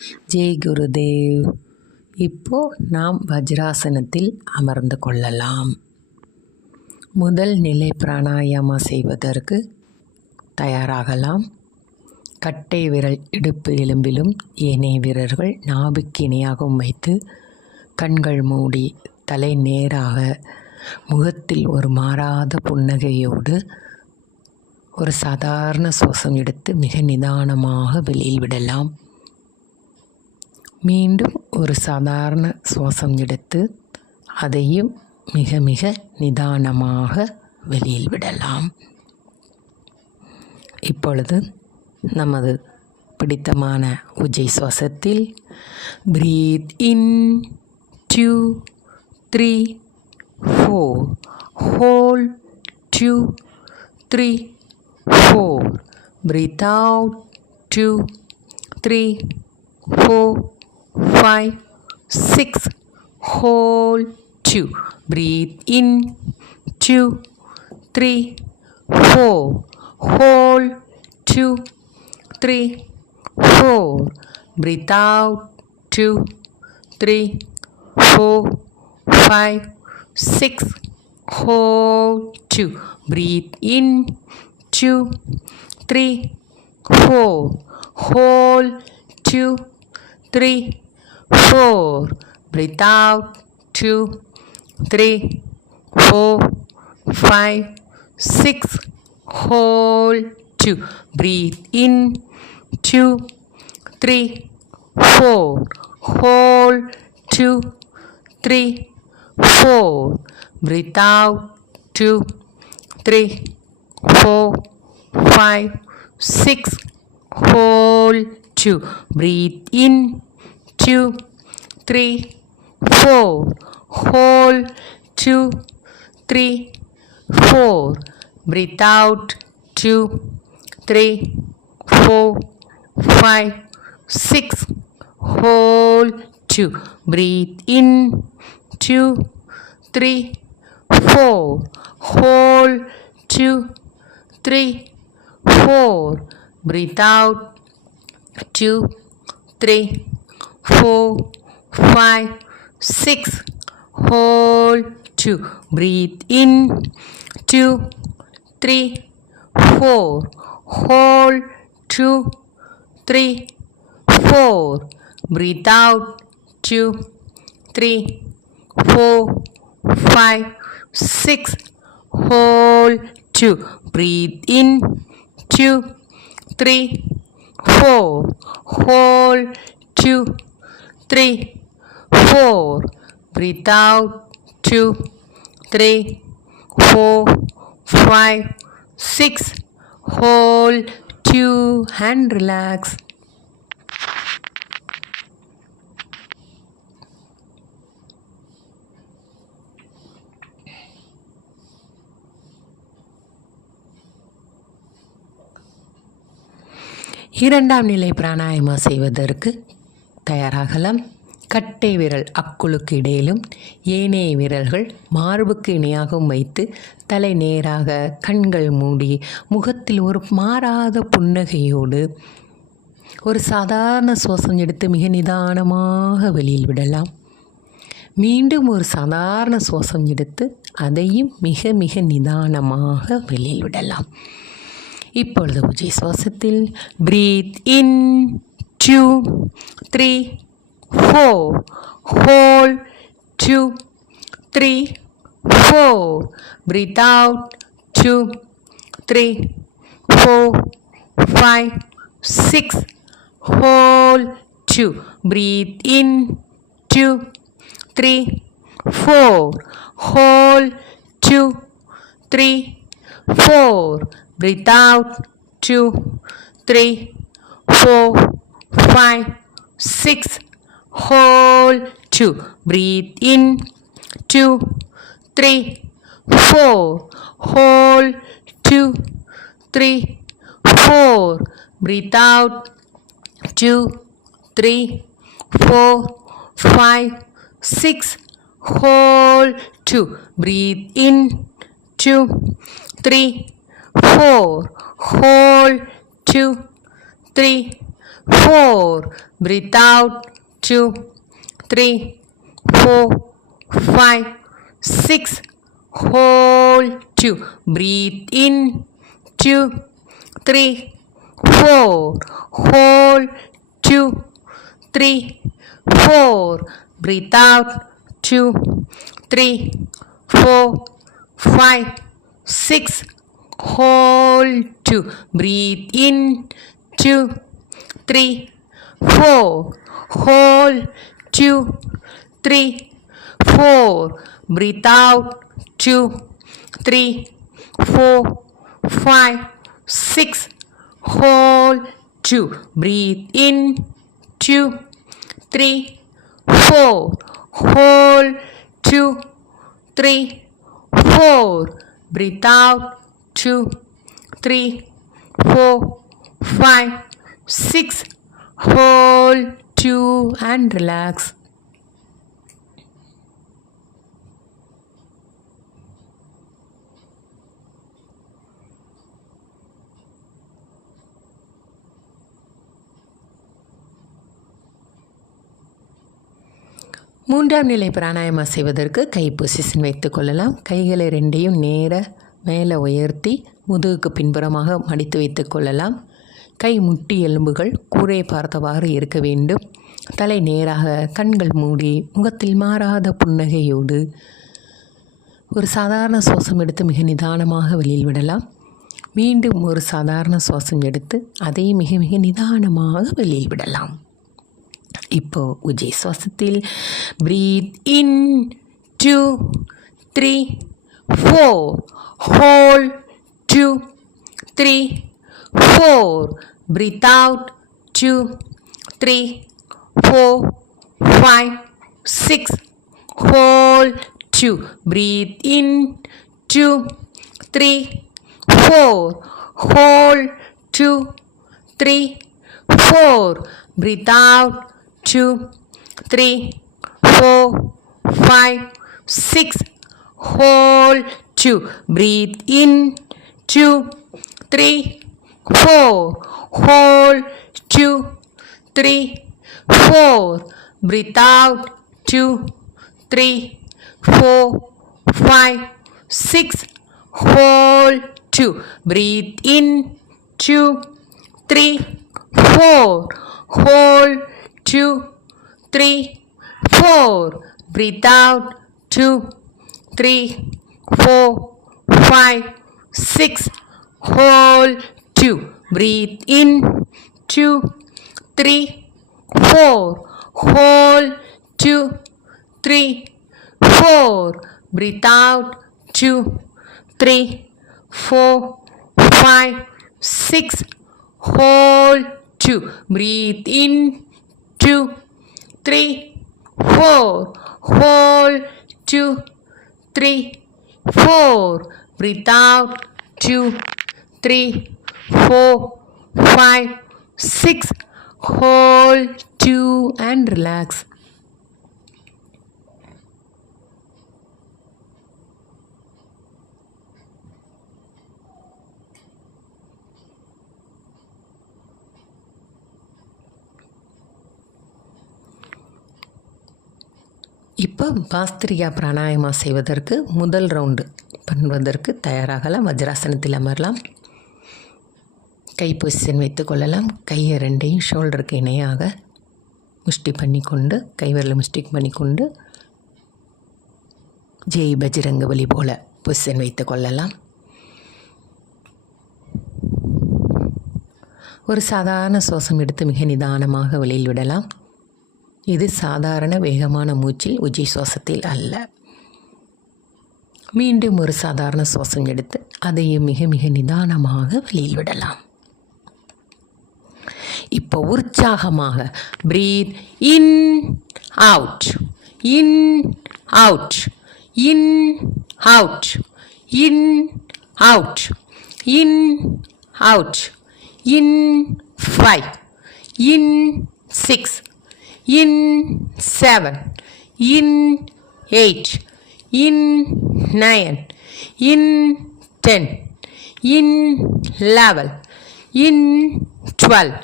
ஜெய் குருதேவ். இப்போ நாம் வஜ்ராசனத்தில் அமர்ந்து கொள்ளலாம். முதல் நிலை பிராணாயாமா செய்வதற்கு தயாராகலாம். கட்டை விரல் இடுப்பு எலும்பிலும் ஏனைய விரல்கள் நாபிக்கு இணையாகவும் வைத்து கண்கள் மூடி தலை நேராக முகத்தில் ஒரு மாறாத புன்னகையோடு ஒரு சாதாரண சுவாசம் எடுத்து மிக நிதானமாக வெளியில் விடலாம். மீண்டும் ஒரு சாதாரண சுவாசம் எடுத்து அதையும் மிக மிக நிதானமாக வெளியில் விடலாம். இப்பொழுது நமது பிடித்தமான உஜ்ஜை சுவாசத்தில் breath in 2 3 4, hold 2 3 4, breathe out 2 3 4 5 6, hold 2, breathe in 2 3 4, hold 2 3 4, breathe out 2 3 4 5 6, hold 2, breathe in 2 3 4, hold 2 3 4, breathe out 2 3 4 5 6, hold 2, breathe in 2 3 4, hold 2 3 4, breathe out 2 3 4 5 6, hold 2, breathe in 2 3 4, hold 2 3 4, breathe out 2 3 4 5 6, hold 2, breathe in 2 3 4, hold 2 3 4, breathe out 2 3 4 5 6, hold 2, breathe in 2 3 4, hold 2 3 4, breathe out 2 3 4 5 6, hold 2, breathe in 2 3 4, hold 2 3 4, breathe out 2 3 4 5 6, hold 2 and relax. இரண்டாம் நிலை பிராணாயாமா செய்வதற்கு தயாராகலாம். கட்டை விரல் அக்குளுக்கு இடையிலும் ஏனைய விரல்கள் மார்புக்கு இணையாகவும் வைத்து தலை நேராக கண்கள் மூடி முகத்தில் ஒரு மாறாத புன்னகையோடு ஒரு சாதாரண சுவாசம் எடுத்து மிக நிதானமாக வெளியில் விடலாம். மீண்டும் ஒரு சாதாரண சுவாசம் எடுத்து அதையும் மிக மிக நிதானமாக வெளியில் விடலாம். இப்பொழுது உஜ்ஜை சுவாசத்தில் breath in 2 3 4, hold 2 3 4, breathe out 2 3 4 5 6, hold 2, breathe in 2 3 4, hold 2 3 4, breathe out 2 3 4 5 6, hold 2, breathe in 2 3 4, hold 2 3 4, breathe out 2 3 4 5 6, hold 2, breathe in 2 3 4, hold 2 3 4. Breathe out. 2, 3, 4, 5, 6. Hold. 2. Breathe in. 2, 3, 4. Hold. 2, 3, 4. Breathe out. 2, 3, 4, 5, 6. Hold. 2. Breathe in. 2, 3, 4. Hold. 2, 3, 4. Breathe out. 2, 3, 4, 5, 6. Hold. 2. Breathe in. 2, 3, 4. Hold. 2, 3, 4. Breathe out. 2, 3, 4, 5, 6. Hold. 2 and relax. மூன்றாம் நிலை பிராணாயாமா செய்வதற்கு கை position வைத்துக் கொள்ளலாம். கைகளை ரெண்டையும் நேர மேலே உயர்த்தி முதுகுக்கு பின்புறமாக மடித்து வைத்துக் கொள்ளலாம். கை முட்டி எலும்புகள் கூரை பார்த்தவாறு இருக்க வேண்டும். தலை நேராக, கண்கள் மூடி, முகத்தில் மாறாத புன்னகையோடு ஒரு சாதாரண சுவாசம் எடுத்து மிக நிதானமாக வெளியில் விடலாம். மீண்டும் ஒரு சாதாரண சுவாசம் எடுத்து அதை மிக மிக நிதானமாக வெளியில் விடலாம். இப்போ உஜ்ஜை சுவாசத்தில் breath in 2, 3, 4. Hold 2, 3, 4. Breathe out. 2, 3, 4, 5, 6. Hold. 2. Breathe in. 2, 3, 4. Hold. 2, 3, 4. Breathe out. 2, 3, 4, 5, 6. Hold. 2. Breathe in. 2, 3, 4. Hold. 2, 3, 4. Breathe out. 2, 3, 4, 5, 6. Hold. 2. Breathe in. 2, 3, 4. Hold. 2, 3, 4. Breathe out. 2, 3, 4, 5, 6. Hold. 2. Breathe in. 2, 3, 4. Hold. 2, 3, 4. Breathe out. 2, 3, 4, 5, 6. Hold. 2. Breathe in. 2, 3, 4. Hold. 2, 3, 4. Breathe out. 2, 3, 4, 5, 6. Hold. 2 and relax. இப்போ பாஸ்திரியா பிராணாயாமா செய்வதற்கு முதல் round பண்ணுவதற்கு தயாராகலாம். வஜ்ராசனத்தில் அமரலாம். கை position வைத்து கொள்ளலாம். கையை ரெண்டையும் ஷோல்டருக்கு இணையாக முஷ்டி பண்ணிக்கொண்டு, கைவிரலை முஷ்டி பண்ணிக்கொண்டு ஜெய் பஜ்ரங்க பலி போல பொசிஷன் வைத்து கொள்ளலாம். ஒரு சாதாரண சுவாசம் எடுத்து மிக நிதானமாக வெளியில் விடலாம். இது சாதாரண வேகமான மூச்சில் உஜ்ஜை சுவாசத்தில் அல்ல. மீண்டும் ஒரு சாதாரண சுவாசம் எடுத்து அதையும் மிக மிக நிதானமாக வெளியில் விடலாம். இப்போ உற்சாகமாக breathe in out, in out, in out, in out, in out, in 5, in 6, in 7, in 8, in 9, in 10, in 11, in 12,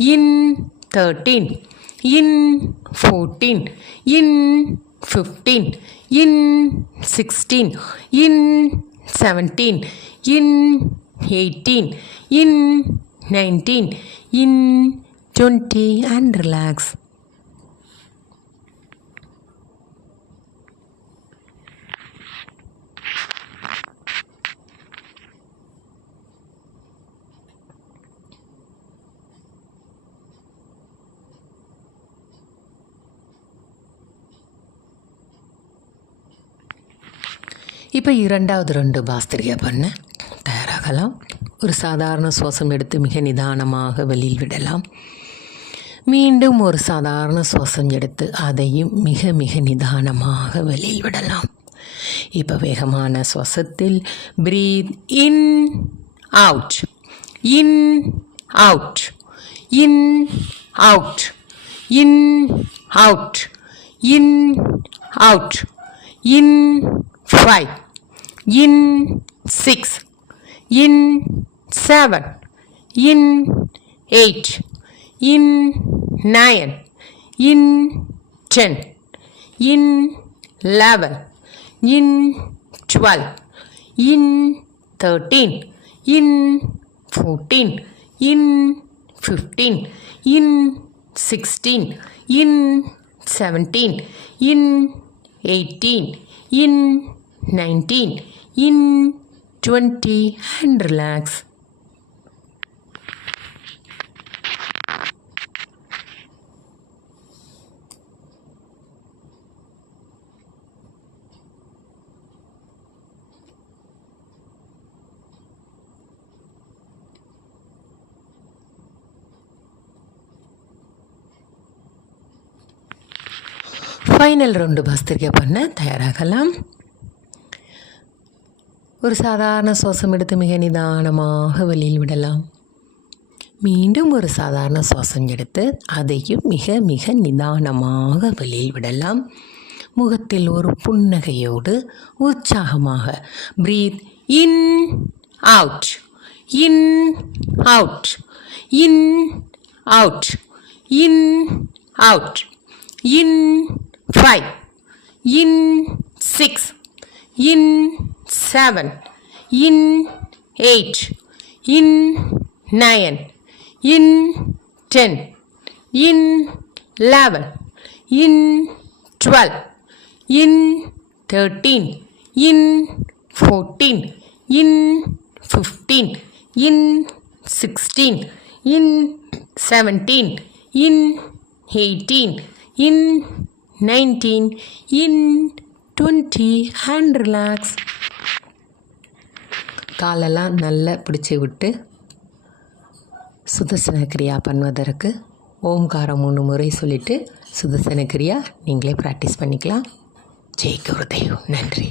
in 13, in 14, in 15, in 16, in 17, in 18, in 19, in 20 and relax. இப்போ இரண்டாவது 2 பாஸ்திரிகா பண்ண தயாராகலாம். ஒரு சாதாரண சுவாசம் எடுத்து மிக நிதானமாக வெளியில் விடலாம். மீண்டும் ஒரு சாதாரண சுவாசம் எடுத்து அதையும் மிக மிக நிதானமாக வெளியில் விடலாம். இப்போ வேகமான சுவாசத்தில் breath in out, in out, in out, in out, in out, in 5, in 6, in 7, in 8, in 9, in 10, in 11, in 12, in 13, in 14, in 15, in 16, in 17, in 18, in 19, in 20 and relax. Final 2 பாஸ்திரிகா பண்ண தயாராகலாம். ஒரு சாதாரண சுவாசம் எடுத்து மிக நிதானமாக வெளியில் விடலாம். மீண்டும் ஒரு சாதாரண சுவாசம் எடுத்து அதையும் மிக மிக நிதானமாக வெளியில் விடலாம். முகத்தில் ஒரு புன்னகையோடு உற்சாகமாக breathe in out, in out, in out, in out, in 5, in 6, in 7, in 8, in 9, in 10, in 11, in 12, in 13, in 14, in 15, in 16, in 17, in 18, in 19, in 20 and relax. காலெல்லாம் நல்லா பிடிச்சி விட்டு சுதர்சன கிரியா பண்ணுவதற்கு ஓம்காரம் 3 முறை சொல்லிவிட்டு சுதர்சன கிரியா நீங்களே ப்ராக்டிஸ் பண்ணிக்கலாம். ஜெய் குருதேவ். நன்றி.